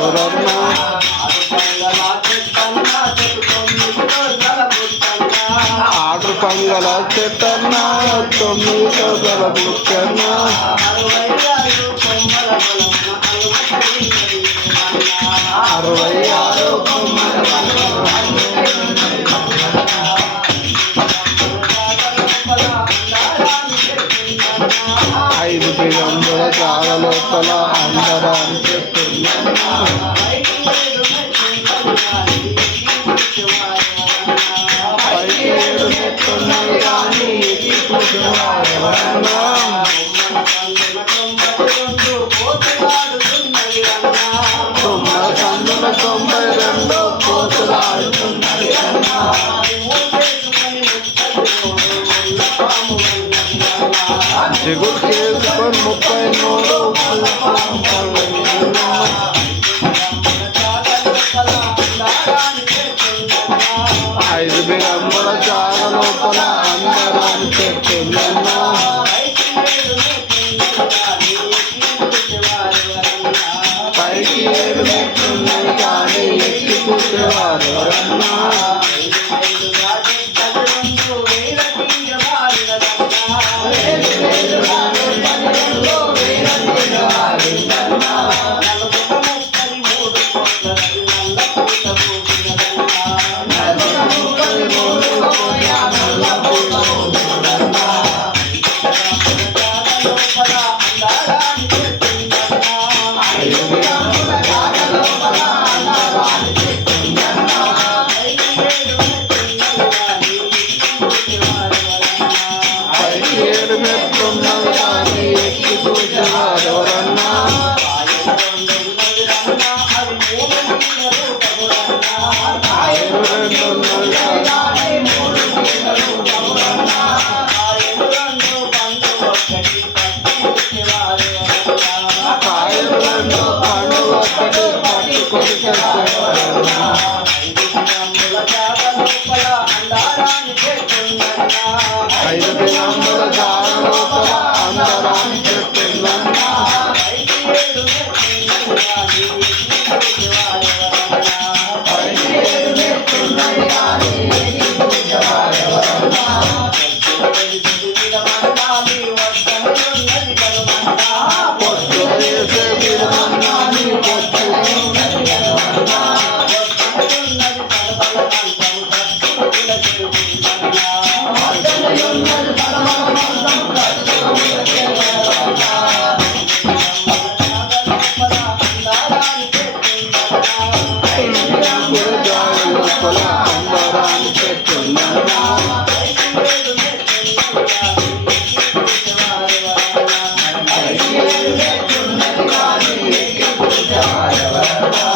ఎవరన్నా ఆడు పంగల చెట్టన్నా 9 రోజుల బుక్కన్నా 66 కొమ్మల 5 దిగంబర జాగ లోపల అందరాన్ని చెప్తున్నా పైకి 7 మెట్టున్నాయి కానీ ఎక్కి కూర్చున్నవారు ఎవరన్నా తొమ్మిది సందుల 92 కోతులాడుతున్నది జిగురు చేసుకొని 33 5 దిగంబర జాగ లోపల అందరాన్ని చెప్తున్నా పైకి 7 మెట్టున్నాయి కానీ ఎక్కి కూర్చేవారు ఎవరన్నా Bye.